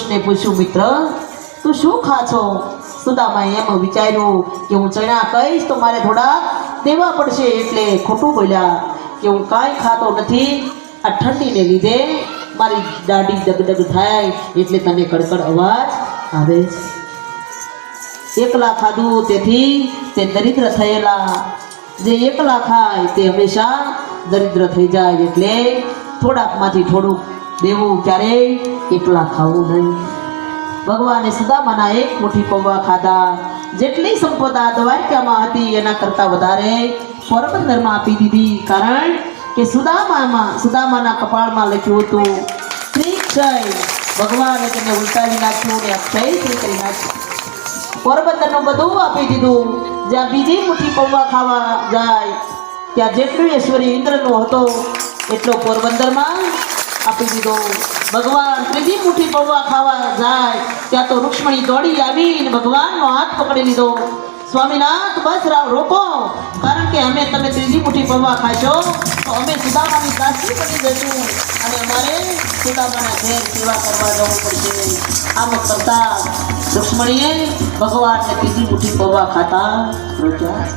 કૃષ્ણે પૂછ્યું, મિત્ર તું શું ખા છો? સુદામાએ એમ વિચાર્યું કે હું ચણા કહીશ તો મારે થોડા દેવા પડશે, એટલે ખોટું બોલ્યા કે હું કાંઈ ખાતો નથી, આ ઠંડીને લીધે મારી દાઢી ડગડગ થાય એટલે તને કડકડ અવાજ આવે છે। એકલા ખાધું તેથી તે દરિદ્ર થયેલા, જે એકલા ખાય તે હંમેશા દરિદ્ર થઈ જાય, એટલે થોડાકમાંથી થોડુંક દેવું, ક્યારેય એકલા ખાવું નહીં। ભગવાને સુદામાના એક મુઠ્ઠી પૌવા ખાધા, જેટલી સંપદા દ્વારકામાં હતી એના કરતાં વધારે પોરબંદરમાં આપી દીધી, કારણ કે સુદામાના કપાળમાં લખ્યું હતું શ્રીક્ષય। ભગવાને તેને ઉલટાવી નાખ્યું અને અક્ષય શ્રી કરી નાખ્યું। પોરબંદરનું બધું આપી દીધું। જ્યાં બીજી મુઠ્ઠી પૌવા ખાવા જાય ત્યાં જેટલું ઐશ્વર્ય ઇન્દ્રનો હતો એટલો પોરબંદરમાં આપી દીધો। ભગવાન ત્રીજી મુઠ્ઠી પૌવા ખાવા જાય ત્યાં તો રૂક્ષ્મણી દોડી આવીને ભગવાનનો હાથ પકડી લીધો। સ્વામીનાથ બસ રોકો, કારણ કે અમે તમે ત્રીજી મુઠ્ઠી પૌવા ખાશો તો અમે સુદામાની દાસી બની જશું અને અમારે સુદામાના ઘેર સેવા કરવા જવું પડશે। આમ કરતા રૂક્ષ્મણીએ ભગવાનને ત્રીજી મુઠ્ઠી પૌવા ખાતા રોક્યા।